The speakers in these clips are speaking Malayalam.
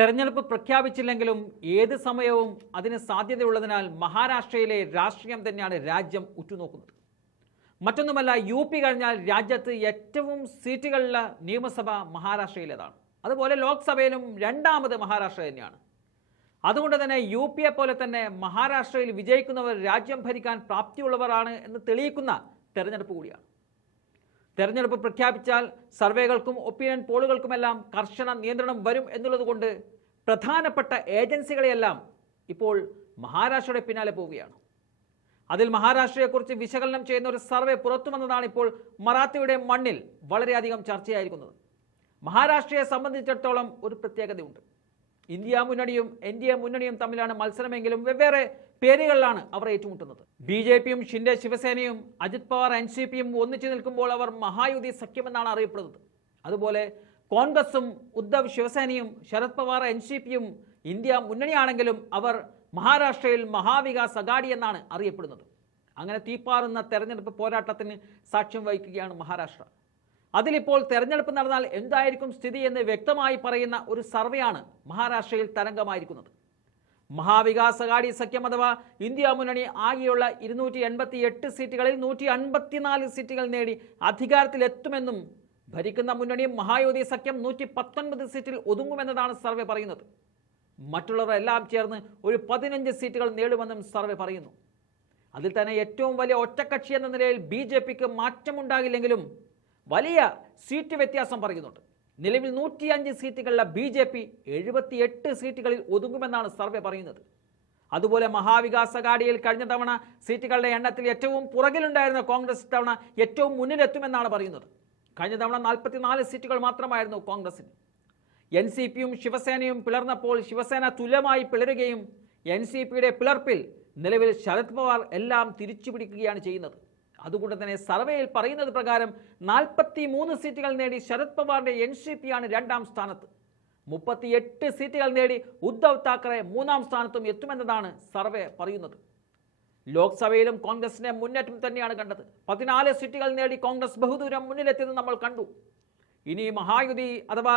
തെരഞ്ഞെടുപ്പ് പ്രഖ്യാപിച്ചില്ലെങ്കിലും ഏത് സമയവും അതിന് സാധ്യതയുള്ളതിനാൽ മഹാരാഷ്ട്രയിലെ രാഷ്ട്രീയം തന്നെയാണ് രാജ്യം ഉറ്റുനോക്കുന്നത്. മറ്റൊന്നുമല്ല യു പി കഴിഞ്ഞാൽ രാജ്യത്ത് ഏറ്റവും സീറ്റുകളുള്ള നിയമസഭ മഹാരാഷ്ട്രയിലേതാണ്. അതുപോലെ ലോക്സഭയിലും രണ്ടാമത് മഹാരാഷ്ട്ര തന്നെയാണ്. അതുകൊണ്ട് തന്നെ യു പിയെ പോലെ തന്നെ മഹാരാഷ്ട്രയിൽ വിജയിക്കുന്നവർ രാജ്യം ഭരിക്കാൻ പ്രാപ്തിയുള്ളവരാണ് എന്ന് തെളിയിക്കുന്ന തെരഞ്ഞെടുപ്പ് കൂടിയാണ്. തെരഞ്ഞെടുപ്പ് പ്രഖ്യാപിച്ചാൽ സർവേകൾക്കും ഒപ്പീനിയൻ പോളുകൾക്കുമെല്ലാം കർശന നിയന്ത്രണം വരും എന്നുള്ളതുകൊണ്ട് പ്രധാനപ്പെട്ട ഏജൻസികളെയെല്ലാം ഇപ്പോൾ മഹാരാഷ്ട്രയുടെ പിന്നാലെ പോവുകയാണ്. അതിൽ മഹാരാഷ്ട്രയെക്കുറിച്ച് വിശകലനം ചെയ്യുന്ന ഒരു സർവേ പുറത്തു വന്നതാണ് ഇപ്പോൾ മറാത്തയുടെ മണ്ണിൽ വളരെയധികം ചർച്ചയായിരിക്കുന്നത്. മഹാരാഷ്ട്രയെ സംബന്ധിച്ചിടത്തോളം ഒരു പ്രത്യേകതയുണ്ട്. ഇന്ത്യ മുന്നണിയും എൻ ഡി എ മുന്നണിയും തമ്മിലാണ് മത്സരമെങ്കിലും വെവ്വേറെ പേരുകളിലാണ് അവർ ഏറ്റുമുട്ടുന്നത്. ബി ജെ പിയും ഷിൻഡെ ശിവസേനയും അജിത് പവാർ എൻ സി പിയും ഒന്നിച്ചു നിൽക്കുമ്പോൾ അവർ മഹായുതി സഖ്യമെന്നാണ് അറിയപ്പെടുന്നത്. അതുപോലെ കോൺഗ്രസും ഉദ്ധവ് ശിവസേനയും ശരത് പവാർ എൻ സി പിയും ഇന്ത്യ മുന്നണിയാണെങ്കിലും അവർ മഹാരാഷ്ട്രയിൽ മഹാവികാസ് അഗാഡി എന്നാണ് അറിയപ്പെടുന്നത്. അങ്ങനെ തീപ്പാറുന്ന തെരഞ്ഞെടുപ്പ് പോരാട്ടത്തിന് സാക്ഷ്യം വഹിക്കുകയാണ് മഹാരാഷ്ട്ര. അതിലിപ്പോൾ തെരഞ്ഞെടുപ്പ് നടന്നാൽ എന്തായിരിക്കും സ്ഥിതി എന്ന് വ്യക്തമായി പറയുന്ന ഒരു സർവേയാണ് മഹാരാഷ്ട്രയിൽ തരംഗമായിരിക്കുന്നത്. മഹാവികാസ് അഗാഡി സഖ്യം അഥവാ ഇന്ത്യ മുന്നണി ആകെയുള്ള ഇരുന്നൂറ്റി എൺപത്തി എട്ട് സീറ്റുകളിൽ നൂറ്റി അൻപത്തിനാല് സീറ്റുകൾ നേടി അധികാരത്തിലെത്തുമെന്നും ഭരിക്കുന്ന മുന്നണി മഹായോധി സഖ്യം നൂറ്റി പത്തൊൻപത് സീറ്റിൽ ഒതുങ്ങുമെന്നതാണ് സർവേ പറയുന്നത്. മറ്റുള്ളവർ എല്ലാം ചേർന്ന് ഒരു പതിനഞ്ച് സീറ്റുകൾ നേടുമെന്നും സർവേ പറയുന്നു. അതിൽ തന്നെ ഏറ്റവും വലിയ ഒറ്റക്കക്ഷി എന്ന നിലയിൽ ബി ജെ പിക്ക് മാറ്റമുണ്ടാകില്ലെങ്കിലും വലിയ സീറ്റ് വ്യത്യാസം പറയുന്നുണ്ട്. നിലവിൽ നൂറ്റിയഞ്ച് സീറ്റുകളിലെ ബി ജെ പി എഴുപത്തിയെട്ട് സീറ്റുകളിൽ ഒതുങ്ങുമെന്നാണ് സർവേ പറയുന്നത്. അതുപോലെ മഹാവികാസ് അഗാഡിയിൽ കഴിഞ്ഞ തവണ സീറ്റുകളുടെ എണ്ണത്തിൽ ഏറ്റവും പുറകിലുണ്ടായിരുന്ന കോൺഗ്രസ് തവണ ഏറ്റവും മുന്നിലെത്തുമെന്നാണ് പറയുന്നത്. കഴിഞ്ഞ തവണ നാൽപ്പത്തിനാല് സീറ്റുകൾ മാത്രമായിരുന്നു കോൺഗ്രസിന്. എൻ സി പിയും ശിവസേനയും പിളർന്നപ്പോൾ ശിവസേന തുല്യമായി പിളരുകയും എൻ സി പിയുടെ പിളർപ്പിൽ നിലവിൽ ശരത് പവാർ എല്ലാം തിരിച്ചുപിടിക്കുകയാണ് ചെയ്യുന്നത്. അതുകൊണ്ട് തന്നെ സർവേയിൽ പറയുന്നത് പ്രകാരം നാൽപ്പത്തി മൂന്ന് സീറ്റുകൾ നേടി ശരത് പവാറിന്റെ എൻ സി പി ആണ് രണ്ടാം സ്ഥാനത്ത്. മുപ്പത്തിയെട്ട് സീറ്റുകൾ നേടി ഉദ്ധവ് താക്കറെ മൂന്നാം സ്ഥാനത്തും എത്തുമെന്നതാണ് സർവേ പറയുന്നത്. ലോക്സഭയിലും കോൺഗ്രസിന്റെ മുന്നേറ്റം തന്നെയാണ് കണ്ടത്. പതിനാല് സീറ്റുകൾ നേടി കോൺഗ്രസ് ബഹുദൂരം മുന്നിലെത്തിയത് നമ്മൾ കണ്ടു. ഇനി മഹായുതി അഥവാ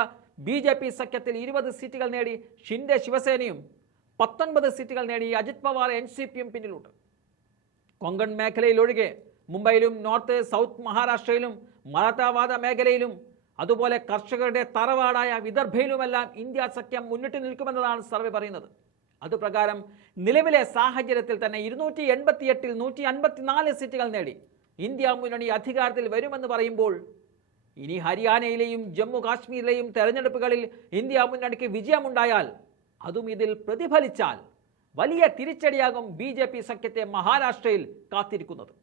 ബി ജെ പി സഖ്യത്തിൽ ഇരുപത് സീറ്റുകൾ നേടി ഷിൻഡെ ശിവസേനയും പത്തൊൻപത് സീറ്റുകൾ നേടി അജിത് പവാർ എൻ സി പിയും പിന്നിലുണ്ട്. കൊങ്കൺ മേഖലയിൽ ഒഴികെ മുംബൈയിലും നോർത്ത് സൗത്ത് മഹാരാഷ്ട്രയിലും മറാത്താവാദ മേഖലയിലും അതുപോലെ കർഷകരുടെ തറവാടായ വിദർഭയിലുമെല്ലാം ഇന്ത്യ സഖ്യം മുന്നിട്ട് നിൽക്കുമെന്നതാണ് സർവേ പറയുന്നത്. അതുപ്രകാരം നിലവിലെ സാഹചര്യത്തിൽ തന്നെ ഇരുന്നൂറ്റി എൺപത്തിയെട്ടിൽ നൂറ്റി അൻപത്തിനാല് സീറ്റുകൾ നേടി. ഇന്ത്യ മുന്നണി അധികാരത്തിൽ വരുമെന്ന് പറയുമ്പോൾ ഇനി ഹരിയാനയിലെയും ജമ്മു കാശ്മീരിലെയും തെരഞ്ഞെടുപ്പുകളിൽ ഇന്ത്യ മുന്നണിക്ക് വിജയമുണ്ടായാൽ അതും ഇതിൽ പ്രതിഫലിച്ചാൽ വലിയ തിരിച്ചടിയാകും ബി സഖ്യത്തെ മഹാരാഷ്ട്രയിൽ കാത്തിരിക്കുന്നത്.